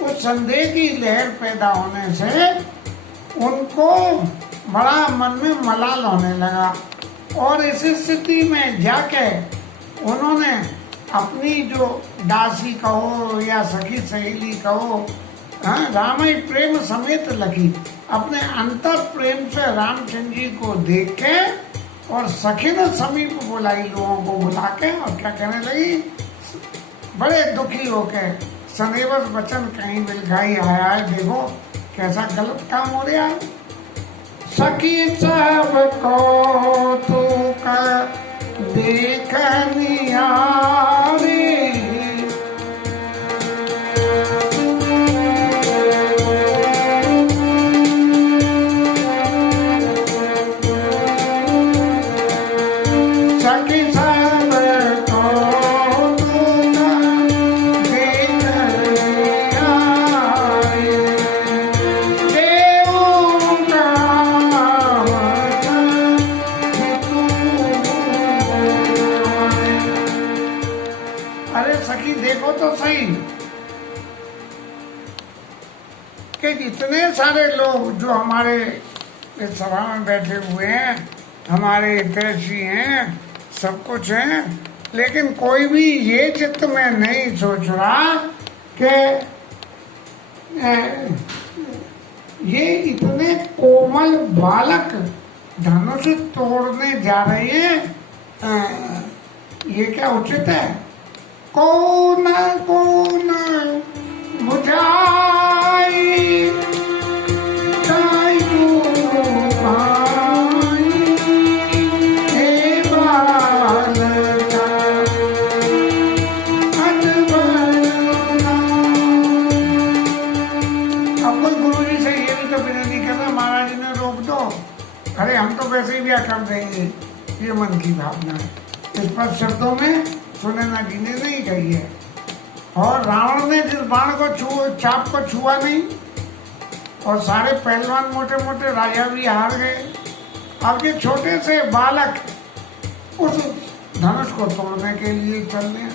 उस संदेह की लहर पैदा होने से उनको बड़ा मन में मलाल होने लगा और इस स्थिति में जाके उन्होंने अपनी जो दासी कहो या सखी सहेली कहो, रामाई प्रेम समेत लखी, अपने अंतर प्रेम से रामचंद्र जी को देख के और सखी ने समीप बुलाई, लोगों को बुला के और क्या कहने लगी, बड़े दुखी होके सनेवस वचन कहीं बिलखाई आया है, देखो कैसा गलत काम हो रहा है। सखी सब को तू का देखनियारी, सखी सब को तू का देखनियारी, देवों का अरे सखी देखो तो सही कि इतने सारे लोग जो हमारे इस सभा में बैठे हुए हैं, हमारे हितैषी हैं, सब कुछ हैं, लेकिन कोई भी ये चित्त में नहीं सोच रहा कि ये इतने कोमल बालक धनुष तोड़ने जा रहे हैं, ये क्या उचित है? कौन कौन बुझाई हे बालका अब कोई गुरु जी से ये भी तो विनती करना, महाराज ने रोक दो, अरे हम तो वैसे ही ब्याह कर देंगे, ये मन की भावना है। इस पर शब्दों में सुनैना जी ने नहीं कही है। और रावण ने जिस बाण को चाप को छुआ नहीं और सारे पहलवान मोटे मोटे राजा भी हार गए, अब ये छोटे से बालक उस धनुष को तोड़ने के लिए चल रहे।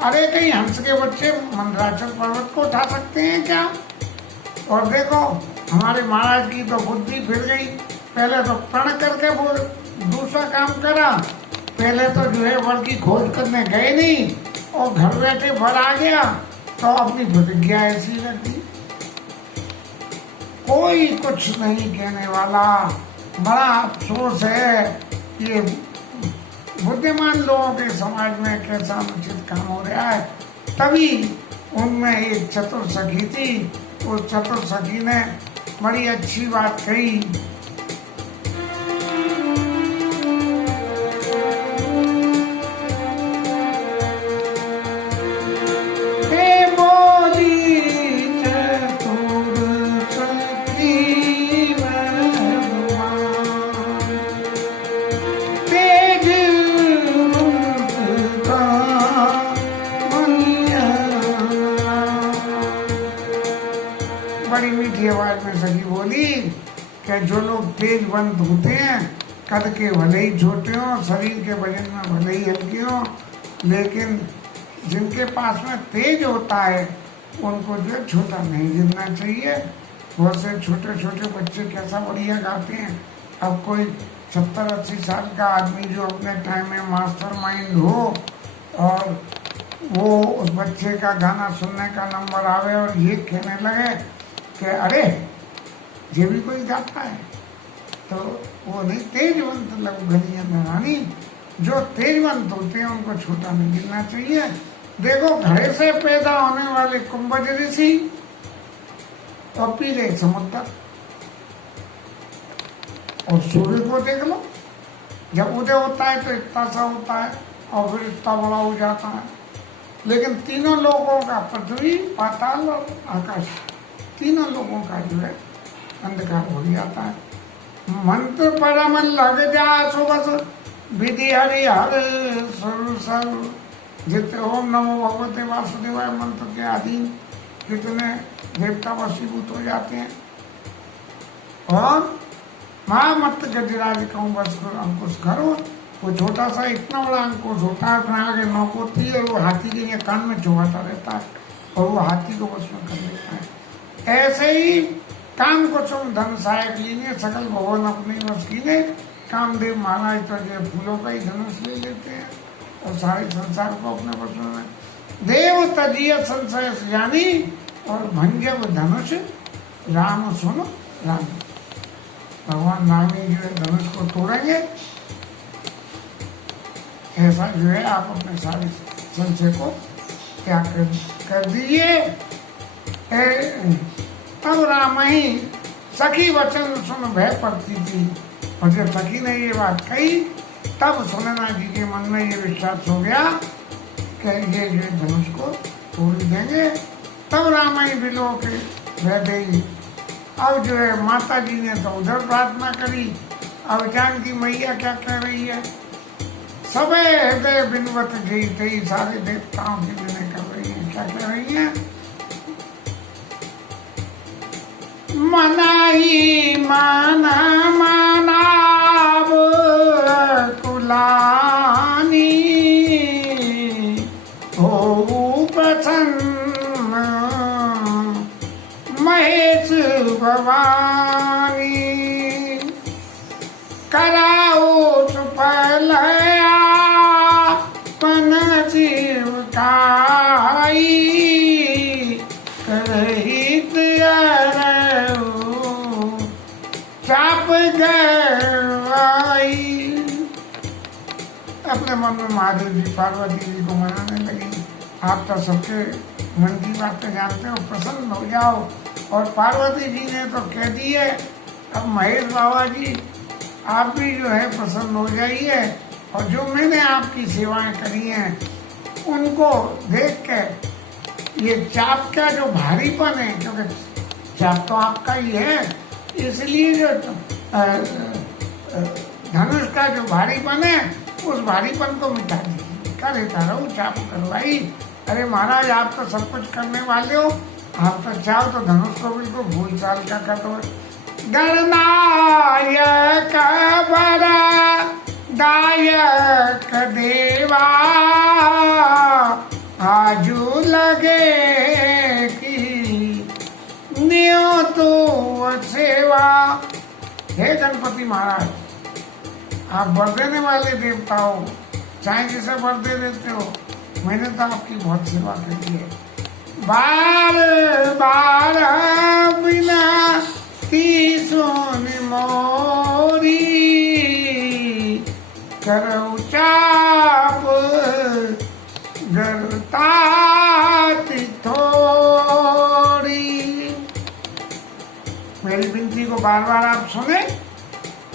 अरे कहीं हंस के बच्चे मंदराचल पर्वत को उठा सकते हैं क्या? और देखो हमारे महाराज की तो बुद्धि फिर गई, पहले तो प्रण करके वो दूसरा काम करा, पहले तो जो है वर की खोज करने गए नहीं और घर बैठे वर आ गया तो अपनी प्रतिज्ञा ऐसी रख दी। कोई कुछ नहीं कहने वाला, बड़ा अफसोस है ये बुद्धिमान लोगों के समाज में कैसा अनुचित काम हो रहा है। तभी उनमें एक चतुर सखी थी, उस चतुर सखी ने बड़ी अच्छी बात कही। बड़ी मीठी आवाज में सखी बोली कि जो लोग तेजवंत होते हैं, कद के भले ही छोटे हों, शरीर के वजन में भले ही हल्के हों, लेकिन जिनके पास में तेज होता है उनको जो छोटा नहीं गिरना चाहिए। बहुत से छोटे छोटे बच्चे कैसा बढ़िया गाते हैं। अब कोई 70-80 साल का आदमी जो अपने टाइम में मास्टर माइंड हो और वो उस बच्चे का गाना सुनने का नंबर आवे और ये कहने लगे कि अरे ये भी कोई गाता है, तो वो नहीं, तेजवंत लघु घनिया रानी, जो तेजवंत होते हैं उनको छोटा नहीं गिरना चाहिए। देखो घड़े से पैदा होने वाले कुंभज ऋषि और पी गए समुद्र, और सूर्य को देख लो, जब उदय होता है तो इतना सा होता है और फिर इतना बड़ा हो जाता है। लेकिन तीनों लोगों का, पृथ्वी पाताल और आकाश, तीनों लोगों का जो है अंधकार हो जाता है। मंत्र परम लग जा सुबस विधि हरि हर सुर जितने ओम नमो भगवते वासुदेवाय मंत्र के अधीन कितने देवता वशीभूत हो जाते हैं। और महामत्त गजराज कहूँ बस अंकुश करो, वो छोटा सा इतना बड़ा अंकुश होता है, अपने आगे नौक होती है, वो हाथी के कान में चुभाता रहता है और वो हाथी को बस में कर लेता है। ही काम को तुम धन सहायक लीने, सकल भवन अपनी वश कीने। कामदेव महाराज तो ये फूलों का ही धनुष ले लेते हैं और सारे संसार को अपने वश में। देव तजीय संशय जानी और भंजब धनुष राम सुन राम। भगवान राम ही जो है धनुष को तोड़ेंगे। ऐसा जो है आप अपने सारे संशय को त्याग कर दीजिए। तब राम ही सखी वचन सुन भय पड़ती थी। और जब सखी ने ये बात कही तब सुनैना जी के मन में ये विश्वास हो गया कि ये जो धनुष को तोड़ देंगे। तब राम ही बिलो के रह गई। अब जो है माता जी ने तो उधर प्रार्थना करी। अब जानकी मैया क्या कह रही है, सबे हृदय बिनवत गई थी, सारे देवताओं की विनय कर रही है। क्या कह रही है, मनाही माना मानाव कुलानी हो प्रसन्न महेश भवानी। कराओ सुफलया पन शिव काई करहित चाप गई। अपने मन में महादेव जी पार्वती जी को मनाने लगी। आप तो सबके मन की बातें जानते हो, प्रसन्न हो जाओ। और पार्वती जी ने तो कह दी है, अब महेश बाबा जी आप भी जो है प्रसन्न हो जाइए। और जो मैंने आपकी सेवाएं करी हैं उनको देख के ये चाप का जो भारीपन है, क्योंकि चाप तो आपका ही है, इसलिए जो धनुष का जो भारीपन है उस भारीपन को मिटा दीजिए। क्या रहता रहो चाप करवाई। अरे महाराज आप तो सब कुछ करने वाले हो, आप तो चाहो तो धनुष को बिल्कुल भूल चाल का कर दो। गणनायक बड़ा दायक देवा आजू लगे की नियो तो सेवा। हे गणपति महाराज, आप वर देने वाले देवता हो, चाहे जिसे वर दे देते हो। मैंने तो आपकी बहुत सेवा करी है। बार बार बिना सुन मोरी करो चाप गरता थोड़ी। मेरी विनती को बार बार आप सुने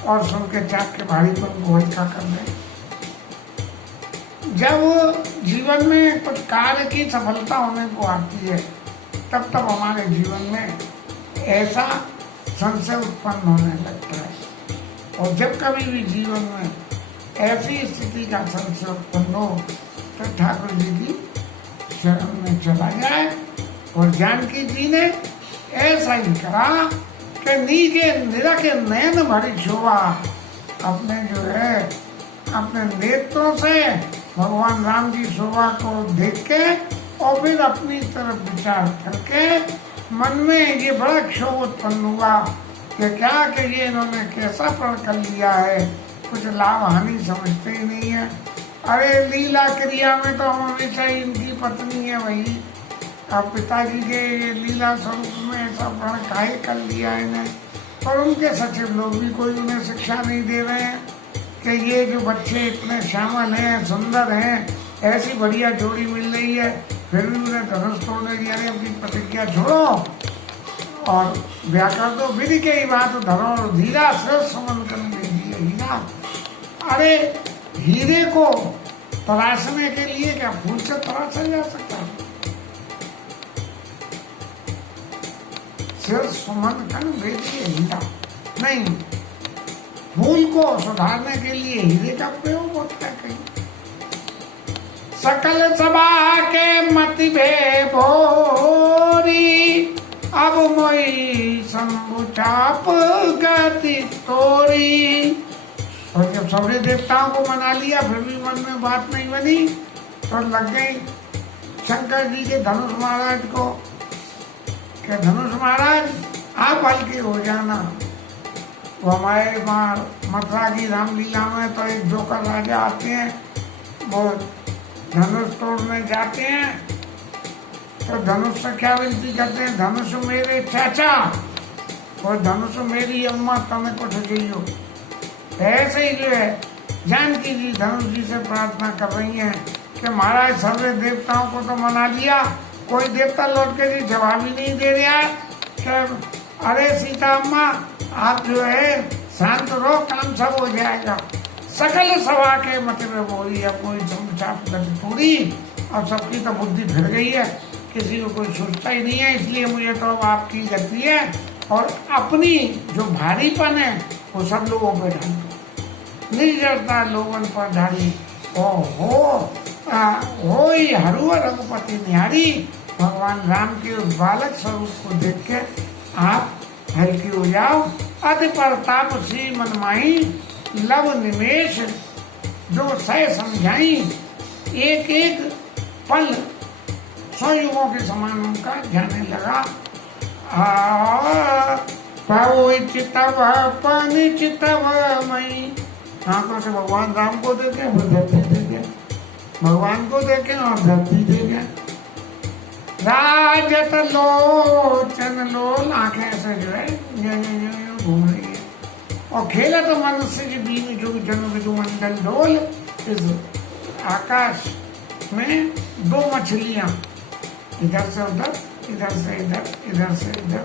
और सुन के चाप के भारीपन को हल्का कर दें। जब जीवन में कुछ कार्य की सफलता होने को आती है तब तब हमारे जीवन में ऐसा संशय उत्पन्न होने लगता है। और जब कभी भी जीवन में ऐसी स्थिति का संशय उत्पन्न हो तो ठाकुर जी की शरण में चला जाए। और जानकी जी ने ऐसा ही करा कि नीचे निरखे नयन भरी शोभा, अपने जो है अपने नेत्रों से भगवान राम की शोभा को देख के और फिर अपनी तरफ विचार करके मन में ये बड़ा क्षोभ उत्पन्न हुआ कि क्या कि ये इन्होंने कैसा प्रण कर लिया है, कुछ लाभ हानि समझते ही नहीं है। अरे लीला क्रिया में तो हम हमेशा इनकी पत्नी है वही, अब पिताजी के लीला स्वरूप में ऐसा प्रण काहे कर लिया इन्हें। और उनके सचिव लोग भी कोई उन्हें शिक्षा नहीं दे रहे हैं कि ये जो बच्चे इतने श्यामल हैं, सुंदर हैं, ऐसी बढ़िया जोड़ी मिल रही है, फिर भी उन्हें धनुष तोड़ने की यानी अपनी प्रतिज्ञा छोड़ो और ब्याह कर दो। विधि के ही बात धरो धीरा श्रेष्ठ संबंध करने दीजिए। हीरा, अरे हीरे को तराशने के लिए क्या फूल से तराशा जा सकता है? श्रेष्ठ संबंध कर दीजिए हीरा नहीं, फूल को सुधारने के लिए हीरे का प्रयोग होता है कहीं। सकल सभा के मति भे भोरी, अब मोई शंभु चाप गति तोरी। और जब सबरे देवताओं को मना लिया फिर भी मन में बात नहीं बनी तो लग गई शंकर जी के धनुष महाराज को कि कि धनुष महाराज आप हल्के हो जाना। वो हमारे वहाँ मथुरा की रामलीला में तो एक जोकर राजा आते हैं, वो धनुष तोड़ने जाते हैं तो धनुष से क्या विनती करते हैं, धनुष मेरे चाचा और धनुष मेरी अम्मा तुम्हें कुछ दियो। ऐसे ही जो है जानकी जी धनुष जी से प्रार्थना कर रही हैं कि महाराज सर्वे देवताओं को तो मना लिया, कोई देवता लौट के जी जवाब ही नहीं दे रहा कि अरे सीता अम्मा आप जो है शांत रहो, काम सब हो जाएगा। सकल सभा के मत में बोली है कोई चाप गति थोड़ी, और सबकी तो बुद्धि फिर गई है, किसी को कोई सोचता ही नहीं है। इसलिए मुझे तो अब आपकी गति है और अपनी जो भारीपन है वो सब लोगों पर डाल दो, निर्जरता लोगन पर ढाली। हो ही हरुआ रघुपति निहारी। भगवान राम के उस बालक स्वरूप को देख के आप हल्के हो जाओ। अति प्रताप श्री मनमाही लव निमेश जो सह समझाई, एक एक पल स्वयुगों के समान उनका जाने लगा। चितव पानी चितव मई, आंखों से भगवान राम को देखे और धरती देखे, भगवान को देखे और धरती देखे। राजत लोचन लोल, आंखें ऐसे जो है घूम रही है। और खेला तो मनुष्य के बीच जो जन्म विदु मंडल डोल, इस आकाश में दो मछलियां इधर से उधर, इधर से इधर, इधर से इधर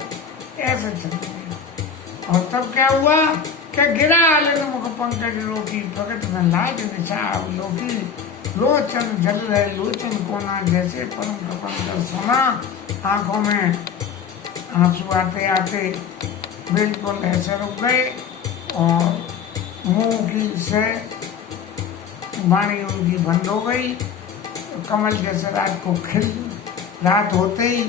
ऐसे चल रही। और तब क्या हुआ कि गिरा आले मुख पंकज लोकी, प्रकट में लाज निशाब लोकी, लोचन जल रहे लोचन कोना, जैसे परम कृपन का सोना। आंखों में आंसू आते आते बिल्कुल ऐसे रुक गए और मुंह की से वाणी उनकी बंद हो गई। कमल जैसे रात को रात होते ही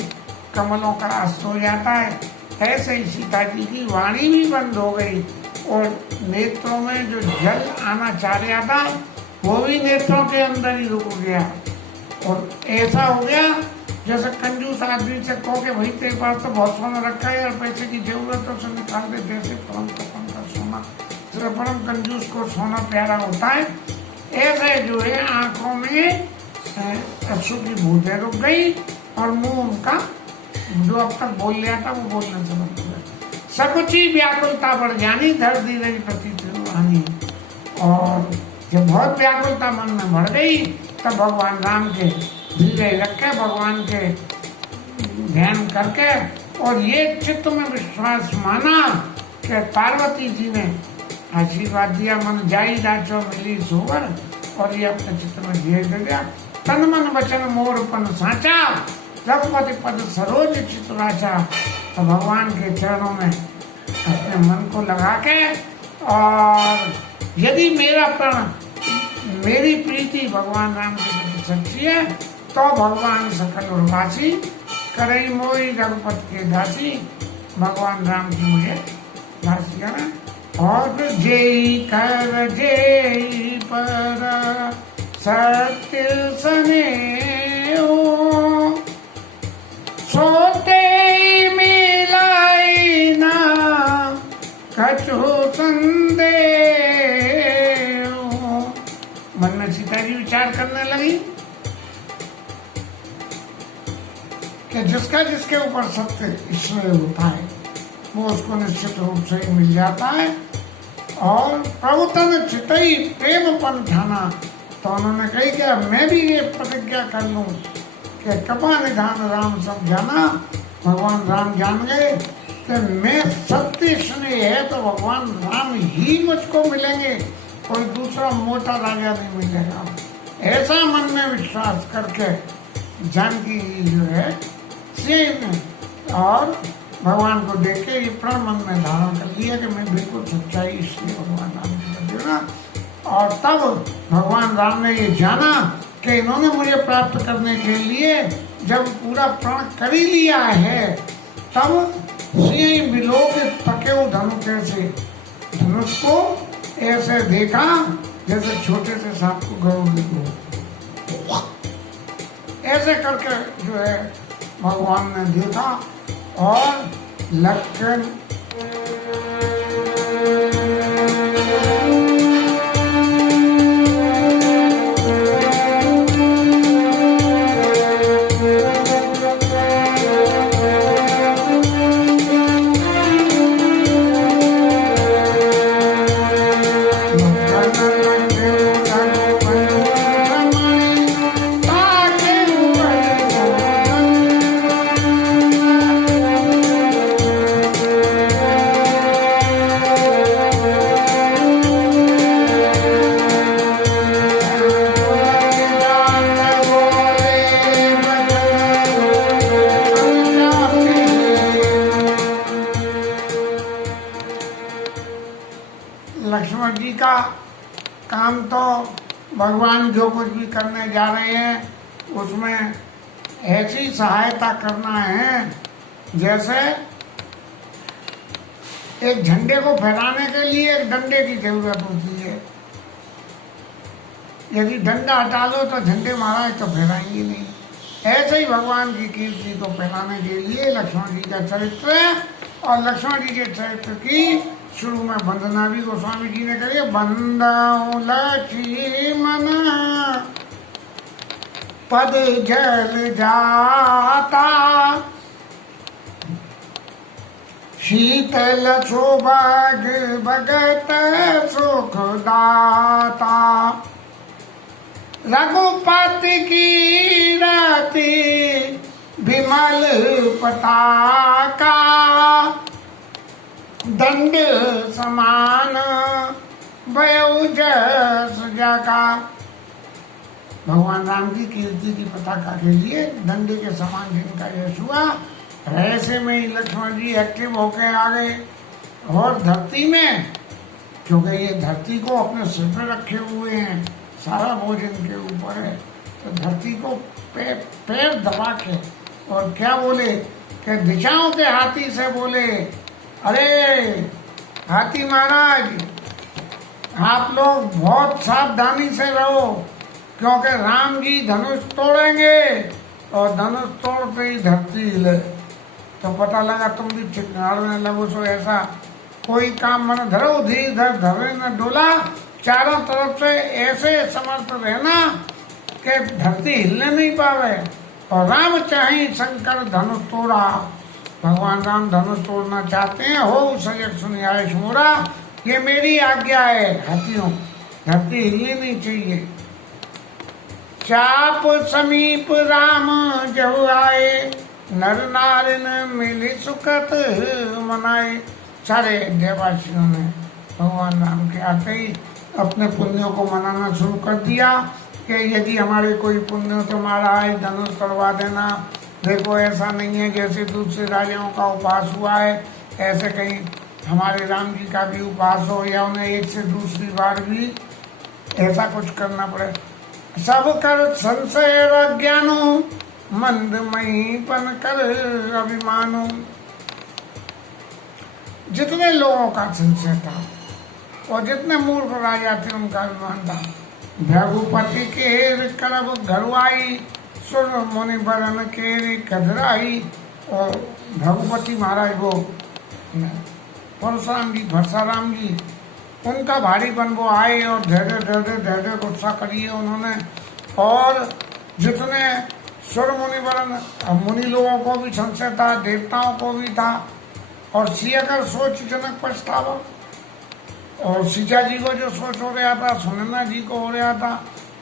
कमलों का अस्त हो जाता है, ऐसे ही सीता जी की वाणी भी बंद हो गई और नेत्रों में जो जल आना चाह रहा था वो भी नेत्रों के अंदर ही रुक गया। और ऐसा हो गया जैसे कंजूस आदमी से कहो कि भाई तेरे पास तो बहुत सोना रखा है और पैसे की जरूरत है, उसे निकाल दे, जैसे परम कपन का सोना, सिर्फ परम कंजूस को सोना प्यारा होता है। ऐसे जो है आंखों में अश्रु की बूंदें रुक गई और मुंह उनका जो अब तक बोल रहा था वो बोलने से बंद हो गया। सकुची व्याकुलता बढ़ जानी, धर दी रही प्रतीत रूहानी। और जब बहुत व्याकुलता मन में बढ़ गई तब भगवान राम के धीरे रखे, भगवान के ध्यान करके और ये चित्त में विश्वास माना कि पार्वती जी ने आशीर्वाद दिया, मन जाई राजो मिली सोवर, और ये अपने चित्त में धीरे दे गया। तन मन वचन मोर पन साचा, रघुपति पद सरोज चितराचा। तो भगवान के चरणों में अपने मन को लगा के, और यदि मेरा प्रण मेरी प्रीति भगवान राम के प्रति सच्ची है तो भगवान सकल उर्वासी करे मोई रघुपति के दासी। भगवान राम की मुझे दासी है। और जय कर जय पर सत्य सने सोते मिलाई ना कछु संदेह। मन में सीता जी विचार करने लगी कि जिसका जिसके ऊपर सत्य ईश्वर होता है वो उसको निश्चित रूप से ही मिल जाता है। और प्रभु तन चितई प्रेम पन ठाना, तो उन्होंने कही कि मैं भी ये प्रतिज्ञा कर लूं कि कृपा निधान राम सब जाना। भगवान राम जान गए कि मैं सत्य स्नेह है तो भगवान राम ही मुझको मिलेंगे, कोई दूसरा मोटा राजा नहीं मिलेगा। ऐसा मन में विश्वास करके जानकी जो है सेम और भगवान को देख के ये प्रण मन में धारण कर लिया कि मैं बिल्कुल सच्चाई इसलिए भगवान राम को देना। और तब भगवान राम ने ये जाना कि इन्होंने मुझे प्राप्त करने के लिए जब पूरा प्रण कर ही लिया है, तब सिंह विलोकित पके धनु कैसे, धनुष को ऐसे देखा जैसे छोटे से सांप को गरुड़ देखो, ऐसे करके जो है भगवान ने देखा और लक्षण लक्ष्मण जी का काम तो भगवान जो कुछ भी करने जा रहे हैं उसमें ऐसी सहायता करना है जैसे एक झंडे को फहराने के लिए एक डंडे की जरूरत होती है। यदि डंडा हटा लो तो झंडे महाराज तो फहराएंगे नहीं। ऐसे ही भगवान की कीर्ति को फैलाने के लिए लक्ष्मण जी का चरित्र है। और लक्ष्मण जी के चरित्र की शुरू में वंदना भी गोस्वामी जी ने करी, बंदाओ लक्ष्मण पद जल जाता, शीतल सौभाग भगत सुख दाता, रघुपति की राति विमल पताका, दंड समान भयउ जस जगा। भगवान राम की कीर्ति की पताका के लिए दंडे के समान जिनका यश हुआ, ऐसे में ही लक्ष्मण जी एक्टिव होके आ गए। और धरती में, क्योंकि ये धरती को अपने सिर पे रखे हुए हैं, सारा बोझ इनके ऊपर है, तो धरती को पैर दबा के और क्या बोले कि दिशाओं के हाथी से बोले, अरे हाथी महाराज आप लोग बहुत सावधानी से रहो, क्योंकि राम जी धनुष तोड़ेंगे और धनुष तोड़ते ही धरती हिले। तो पता लगा तुम भी चिल्लाने लगो। सो ऐसा कोई काम मन धरो, धीर धर धरे न डोला, चारों तरफ से ऐसे समर्थ रहना कि धरती हिलने नहीं पावे। और राम चाहे शंकर धनुष तोड़ा, भगवान राम धनुष तोड़ना चाहते हैं, हो सजग सुनियाए मोरा, ये मेरी आज्ञा है। हाथियों, धरती हिलनी नहीं चाहिए। चाप समीप राम जब आए, नर नारिन मिली सुखत मनाए। सारे देवासियों ने भगवान राम के आते ही अपने पुण्यों को मनाना शुरू कर दिया कि यदि हमारे कोई पुण्य तुम्हारा है धनुष तोड़वा देना। देखो ऐसा नहीं है जैसे दूसरे राजाओं का उपहास हुआ है, ऐसे कहीं हमारे राम जी का भी उपहास हो या उन्हें एक से दूसरी बार भी ऐसा कुछ करना पड़े। सब कर संशय ज्ञानो, मंदमयी पन कर अभिमानो। जितने लोगों का संशय था और जितने मूर्ख राजा थे उनका अभिमान था। भृगुपति के करब घरवाई, सुर मुनि बरन के कधराई। और भृगुपति महाराज वो परशुराम जी, भरसाराम जी, उनका भारीपन वो आए और धैर्य गुस्सा करिए उन्होंने। और जितने सुर मुनि बरन मुनि लोगों को भी संशय था, देवताओं को भी था। और सिया कर सोच जनक पछतावा। और सीता जी को जो सोच हो रहा था, सुनैना जी को हो रहा था,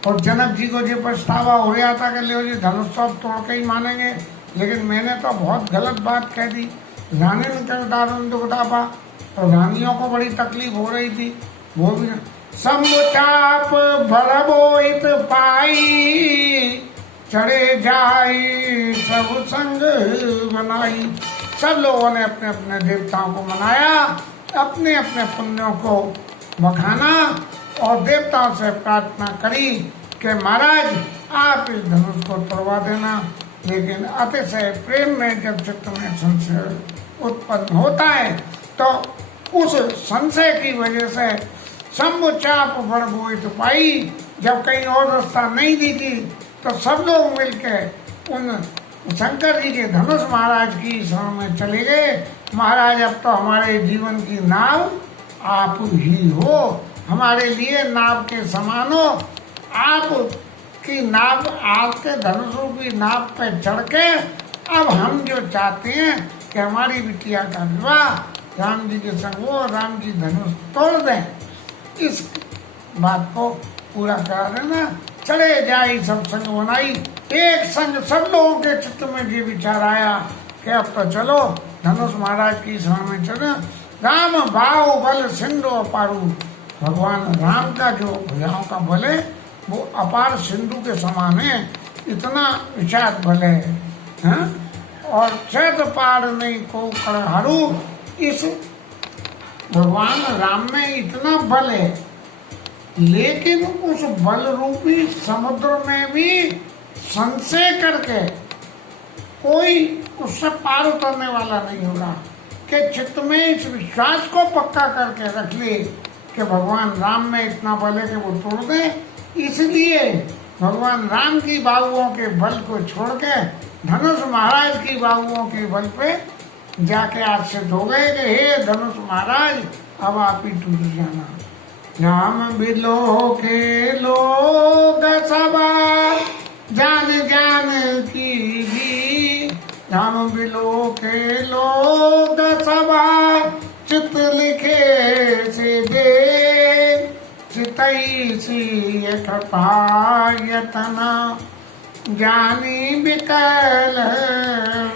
और जनक जी को जो पछतावा हो रहा था कि ले जी धनुष सब तोड़ के ही मानेंगे, लेकिन मैंने तो बहुत गलत बात कह दी। रानी ने कर दारुण दुखदापा, और रानियों को बड़ी तकलीफ हो रही थी। वो भी समचाप भरबोइत पाई, चढ़े जाई सब संग बनाई। सब लोगों ने अपने अपने देवताओं को मनाया, अपने अपने पुण्यों को बखाना और देवताओं से प्रार्थना करी कि महाराज आप इस धनुष को तोड़वा देना। लेकिन अतिशय प्रेम में जब चित्त में संशय उत्पन्न होता है तो उस संशय की वजह से शंभुचाप बड़बोइत पाई, जब कहीं और रास्ता नहीं दिखी तो सब लोग मिलके उन शंकर जी के धनुष महाराज की शरण में चले गए। महाराज अब तो हमारे जीवन की नाव आप ही हो, हमारे लिए नाव के समान हो। आप की नाव, आपके धनुष रूपी नाव पे चढ़ के अब हम जो चाहते हैं कि हमारी बिटिया का विवाह राम जी के संग हो, राम जी धनुष तोड़ दें, इस बात को पूरा करा देना। चले जाई सब संग बनाई, एक संग सब लोगों के चित्त में ये विचार आया कि अब तो चलो धनुष महाराज की शरण में चले। राम बाहु बल सिंधु अपारू, भगवान राम का जो भुजाओं का बल है वो अपार सिंधु के समान है, इतना विशाल बल है। और चैत पार नहीं को कड़हारू, इस भगवान राम में इतना बल है, लेकिन उस बल रूपी समुद्र में भी संशय करके कोई उससे पार उतरने वाला नहीं होगा। कि चित्त में इस विश्वास को पक्का करके रख ले कि भगवान राम में इतना बल है कि वो तोड़ दे। इसलिए भगवान राम की बाहुओं के बल को छोड़ के धनुष महाराज की बाहुओं के बल पे जाके आज सिद्ध हो गए कि हे धनुष महाराज अब आप ही टूट जाना। राम बिलो के लोग सबा जान जान की भी, राम बिलो के लोग सबा चित लिखे से दे, चितई सी यतना जानी विकल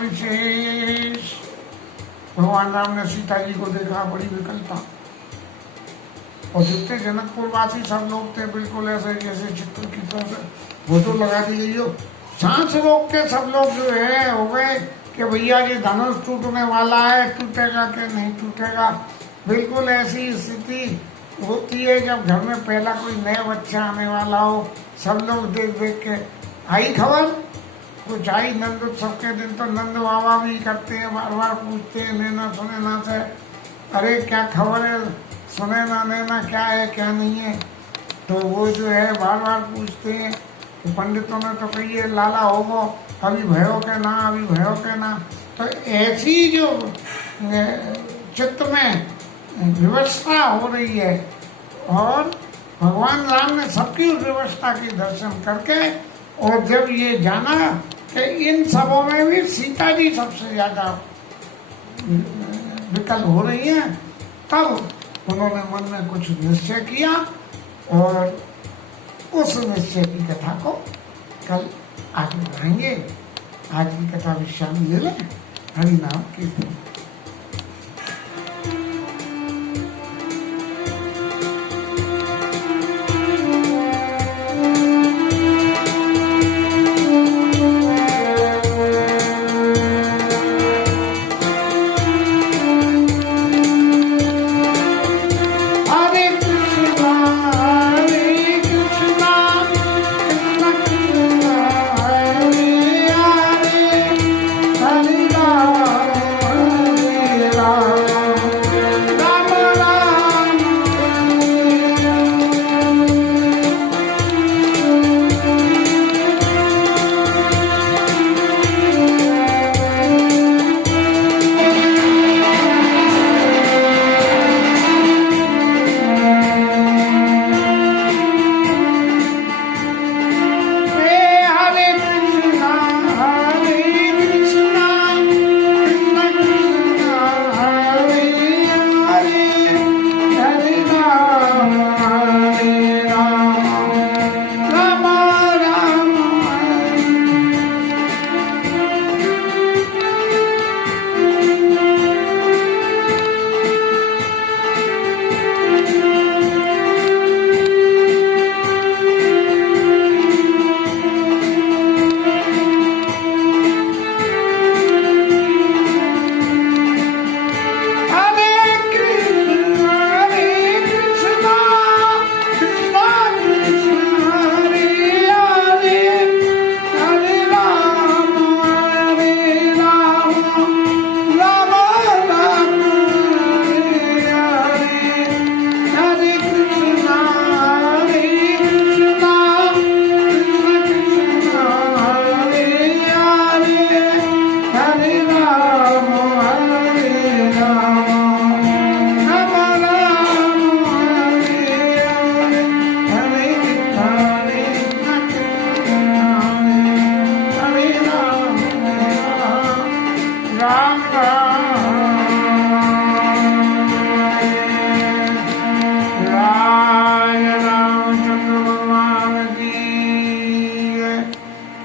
विशेष। भगवान राम ने सीता जी को देखा, बड़ी विकलता, और जितने जनकपुर वासी सब लोग थे बिल्कुल ऐसे जैसे चित्र की तरह से फोटो लगा दी गई हो। सांस रोक के सब लोग जो है हो गए कि भैया ये धनुष टूटने वाला है, टूटेगा कि नहीं टूटेगा। बिल्कुल ऐसी स्थिति होती है जब घर में पहला कोई नया बच्चा आने वाला हो, सब लोग देख देख के आई खबर, कुछ आई नंद उत्सव के दिन तो नंद बाबा भी करते हैं, बार बार पूछते हैं नैना सुने ना से, अरे क्या खबर है, सुने ना नैना, क्या है क्या नहीं है। तो वो जो है बार बार पूछते हैं। तो पंडितों ने तो कही है लाला होगो, अभी भयो के ना, अभी भयो के ना। तो ऐसी जो चित्त में व्यवस्था हो रही है, और भगवान राम ने सबकी उस व्यवस्था की दर्शन करके, और जब ये जाना कि इन सबों में भी सीता जी सबसे ज्यादा विकल हो रही है, तब उन्होंने मन में कुछ निश्चय किया, और उस निश्चय की कथा को कल आगे बढ़ाएंगे। आज की कथा विश्राम ले लें। हरि नाम कीर्तन।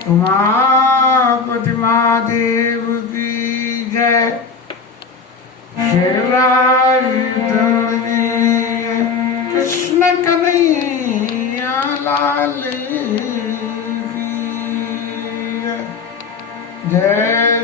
उमापति महादेव की जय। कृष्ण कन्हैया लाल की जय। जय